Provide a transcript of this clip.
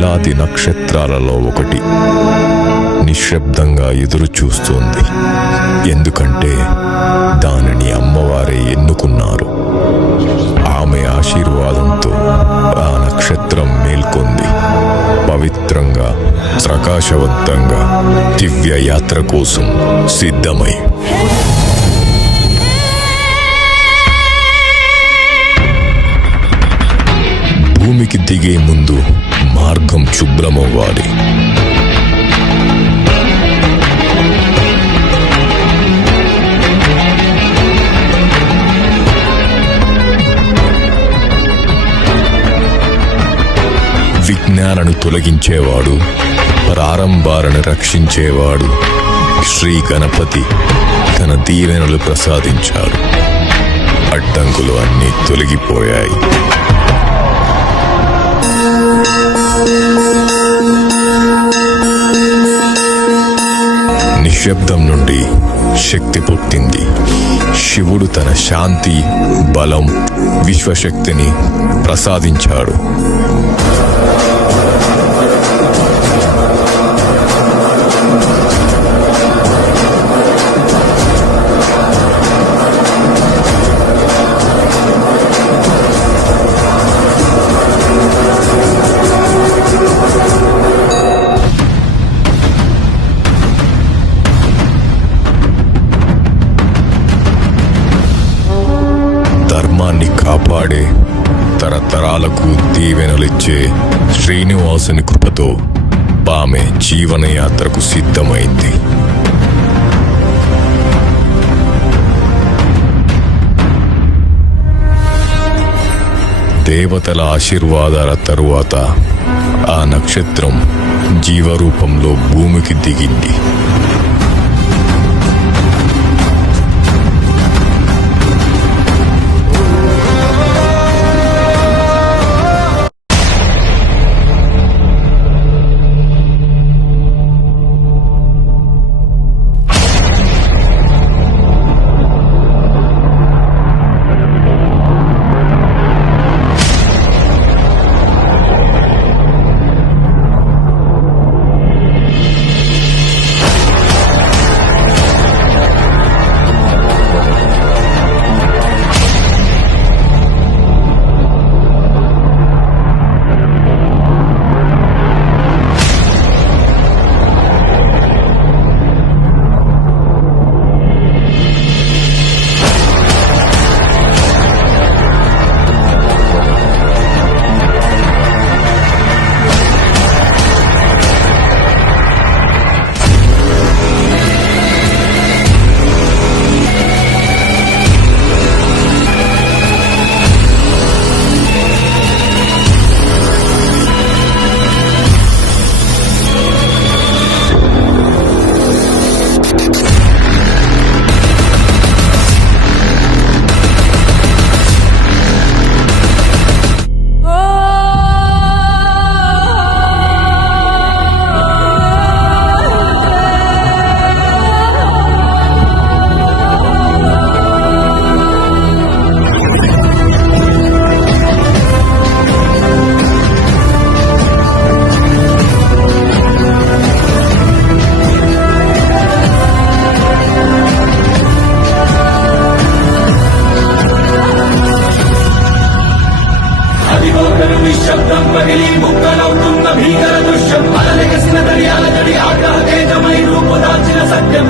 వేలాది నక్షత్రాలలో ఒకటి నిశ్శబ్దంగా ఎదురు చూస్తోంది. ఎందుకంటే దానిని అమ్మవారే ఎన్నుకున్నారు. ఆమె ఆశీర్వాదంతో ఆ నక్షత్రం మేల్కొంది. పవిత్రంగా, ప్రకాశవంతంగా దివ్య యాత్ర కోసం సిద్ధమై. భూమికి దిగే ముందు మార్గం శుభ్రమవ్వాలి. విఘ్నాలను తొలగించేవాడు, ప్రారంభాలను రక్షించేవాడు శ్రీ గణపతి తన దీవెనలు ప్రసాదించాడు. అడ్డంకులు అన్నీ తొలగిపోయాయి. నిశ్శబ్దం నుండి శక్తి పుట్టింది. శివుడు తన శాంతి, బలం, విశ్వశక్తిని ప్రసాదించాడు. ధర్మాన్ని కాపాడే, తరతరాలకు దీవెనలిచ్చే శ్రీనివాసుని కృపతో ఆమె జీవనయాత్రకు సిద్ధమైంది. దేవతల ఆశీర్వాదాల తరువాత ఆ నక్షత్రం జీవరూపంలో భూమికి దిగింది. నిశ్శబ్దం పగిలి ముక్కలవుతున్న భీకర దృశ్యం, అలలెగసిన దర్యాల జడి ఆగ్రహ తేజమై రూపుదాల్చిన సత్యం.